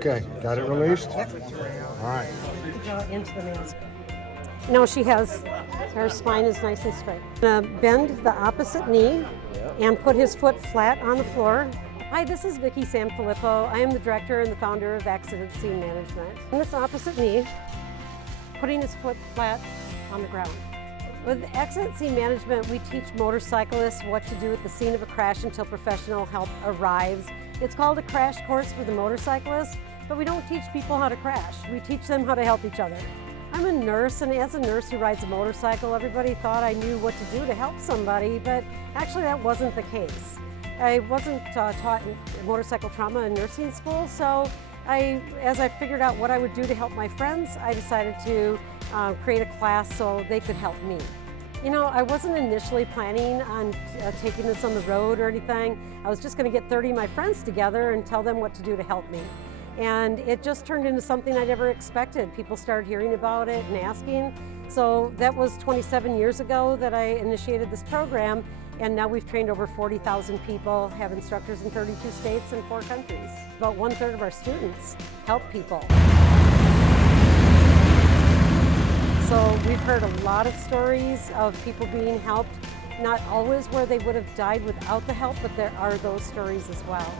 Okay, got it released? All right. Go into the mask. No, she has, her spine is nice and straight. Bend the opposite knee and put his foot flat on the floor. Hi, this is Vicki Sanfilippo. I am the director and the founder of Accident Scene Management. On this opposite knee, putting his foot flat on the ground. With Accident Scene Management, we teach motorcyclists what to do at the scene of a crash until professional help arrives. It's called a crash course for the motorcyclist, but we don't teach people how to crash. We teach them how to help each other. I'm a nurse, and as a nurse who rides a motorcycle, everybody thought I knew what to do to help somebody, but actually that wasn't the case. I wasn't taught motorcycle trauma in nursing school, so as I figured out what I would do to help my friends, I decided to create a class so they could help me. You know, I wasn't initially planning on taking this on the road or anything. I was just going to get 30 of my friends together and tell them what to do to help me. And it just turned into something I never expected. People started hearing about it and asking. So that was 27 years ago that I initiated this program, and now we've trained over 40,000 people, have instructors in 32 states and 4 countries. About 1/3 of our students help people. So we've heard a lot of stories of people being helped, not always where they would have died without the help, but there are those stories as well.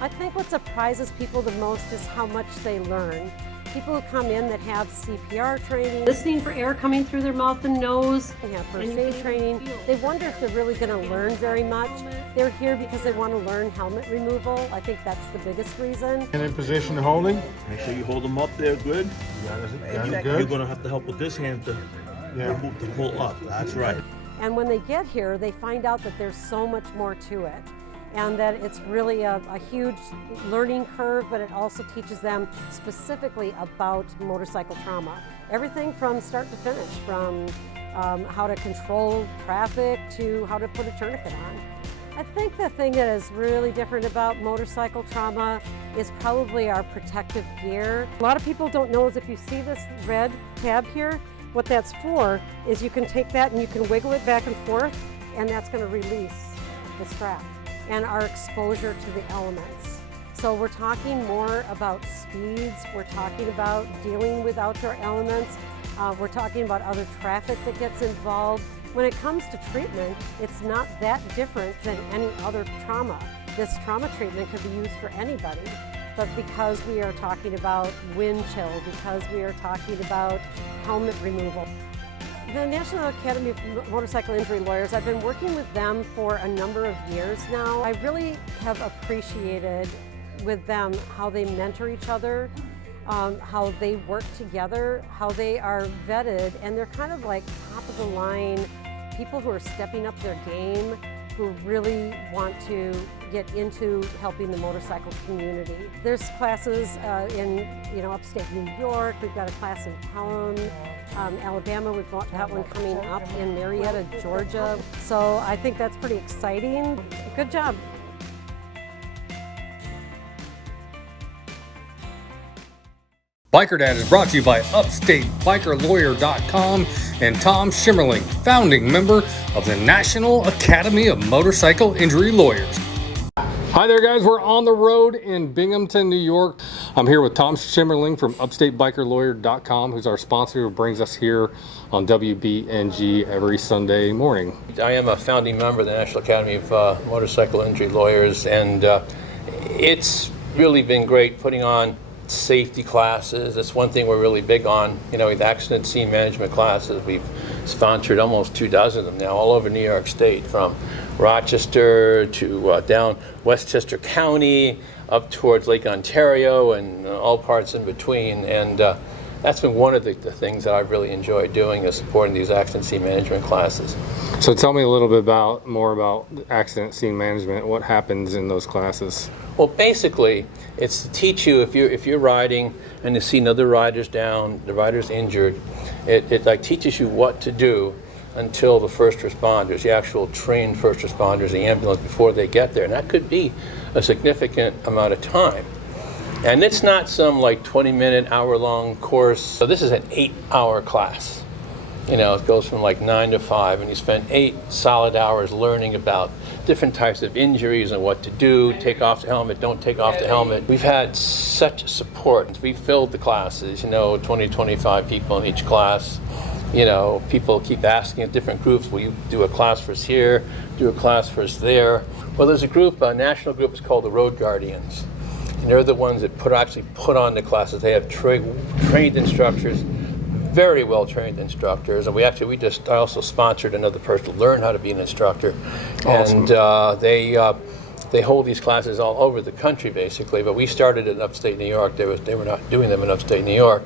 I think what surprises people the most is how much they learn. People who come in that have CPR training, listening for air coming through their mouth and nose, they have first aid training. They wonder if they're really going to learn very much. They're here because they want to learn helmet removal. I think that's the biggest reason. And in position holding? Make sure you hold them up there good. Got it You're good? going to have to help with this hand to pull up. That's right. And when they get here, they find out that there's so much more to it, and that it's really a huge learning curve, but it also teaches them specifically about motorcycle trauma. Everything from start to finish, from how to control traffic to how to put a tourniquet on. I think the thing that is really different about motorcycle trauma is probably our protective gear. A lot of people don't know is if you see this red tab here, what that's for is you can take that and you can wiggle it back and forth, and that's going to release the strap and our exposure to the elements. So we're talking more about speeds, we're talking about dealing with outdoor elements, we're talking about other traffic that gets involved. When it comes to treatment, it's not that different than any other trauma. This trauma treatment could be used for anybody, but because we are talking about wind chill, because we are talking about helmet removal. The National Academy of Motorcycle Injury Lawyers, I've been working with them for a number of years now. I really have appreciated with them how they mentor each other, how they work together, how they are vetted, and they're kind of like top of the line people who are stepping up their game, who really want to get into helping the motorcycle community. There's classes in upstate New York. We've got a class in Pelham, Alabama. We've got one coming up in Marietta, Georgia. So I think that's pretty exciting. Good job. Biker Dad is brought to you by UpstateBikerLawyer.com and Tom Schimmerling, founding member of the National Academy of Motorcycle Injury Lawyers. Hi there guys, we're on the road in Binghamton, New York. I'm here with Tom Schimmerling from UpstateBikerLawyer.com, who's our sponsor who brings us here on WBNG every Sunday morning. I am a founding member of the National Academy of Motorcycle Injury Lawyers, and it's really been great putting on safety classes. That's one thing we're really big on. With accident scene management classes, we've sponsored almost 24 of them now all over New York State, from Rochester to down Westchester County, up towards Lake Ontario, and all parts in between. And that's been one of the things that I've really enjoyed doing, is supporting these accident scene management classes. So tell me a little bit more about accident scene management. What happens in those classes? Well, basically, it's to teach you, if you're riding and you see another rider's down, the rider's injured, it like teaches you what to do until the first responders, the actual trained first responders, the ambulance, before they get there. And that could be a significant amount of time. And it's not some like 20-minute, hour-long course. So this is an 8-hour class. You know, it goes from like 9 to 5, and you spend 8 solid hours learning about different types of injuries and what to do, take off the helmet, don't take off the helmet. We've had such support. We filled the classes, you know, 20, 25 people in each class. You know, people keep asking at different groups, will you do a class for us here, do a class for us there? Well, there's a group, a national group, it's called the Road Guardians. And they're the ones that actually put on the classes. They have trained instructors, very well trained instructors, and I also sponsored another person to learn how to be an instructor. Awesome. And they hold these classes all over the country basically, but we started in upstate New York. They were not doing them in upstate New York.